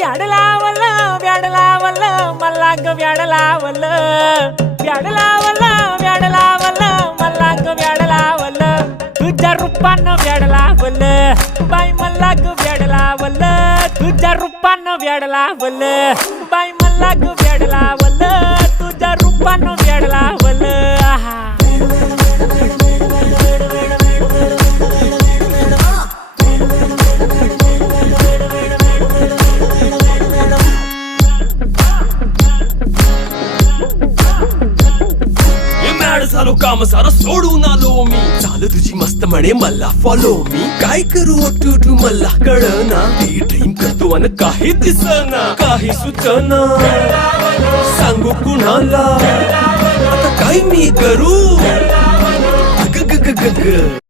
व्याड लावलं व्याड लावलं मला ग व्याड लावलं व्याड लावलं व्याड लावलं मला ग व्याड लावलं तुझ्या रूपानं व्याड लावलं बाई मला ग व्याड लावलं तुझ्या रूपानं व्याड लावलं बाई मला ग व्याड लावलं तुझ्या रूपानं व्याड लावलं आहा झालो काम सारं सोडून आलो मी चाल तुझी मस्त म्हणे मला फॉलो मी काय करू टू मला कळना ती ड्रीम करतो आणि काही दिसना काही सुचना सांगू कुणाला आता काय मी करू ग ग ग ग ग